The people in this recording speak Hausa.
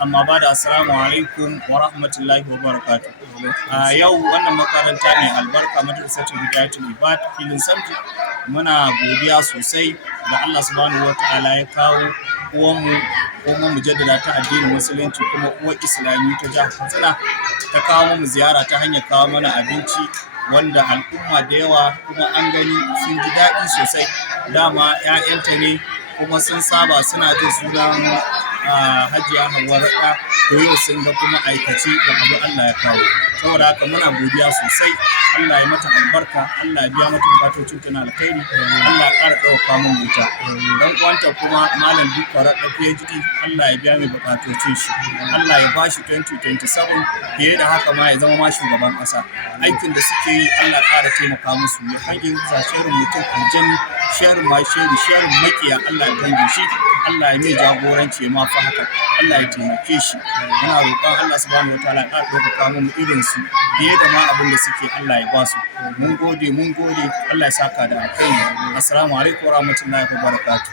amma ba da assalamu alaikum wa rahmatullahi wa barakatuh. A yau wannan makaranta mai albarka madrasatul hidayatul ibad filin samji muna godiya sosai da Allah subhanahu wa ta'ala ya kawo uwanmu kuma mujaddada ta addinin musulunci kuma uwar islami ta jihar Katsina ta kawo mu ziyara ta hanyar kawo mana abinci wanda al'umma da yawa kuma an gani sun ji daɗi sosai. Dama 'ya'yanta ne kuma sun saba suna jin sunan Hajiya Hauwa Raɗa, to yau sun ga kuma aikace da abu Allah ya kawo. Saboda haka muna godiya sosai. Allah ya mata albarka, Allah ya biya mata bukatocin ta na alkhairi, Allah ya ƙara ɗauka mun wuta. Dan uwanta kuma Malam Dukka Raɗa PhD, Allah ya biya mai bukatocin shi. Allah ya bashi 2027 fiye da haka ma ya zama ma shugaban ƙasa. Aikin da suke yi Allah ya ƙara taimaka musu, ya hage sasherin mutum aljanni, sharin ma sharin makiya Allah ya kange shi. Allah ya mai jagoranci ma fa haka, Allah ya taimake shi. Muna roƙon Allah subhanahu wataala ya ƙara ɗaukaka mu irin su fiye da ma abin da suke, Allah ya ba su. Mun gode, Allah ya saka da alkhairi. Assalamu alaikum wa rahmatullahi wa barakatuh.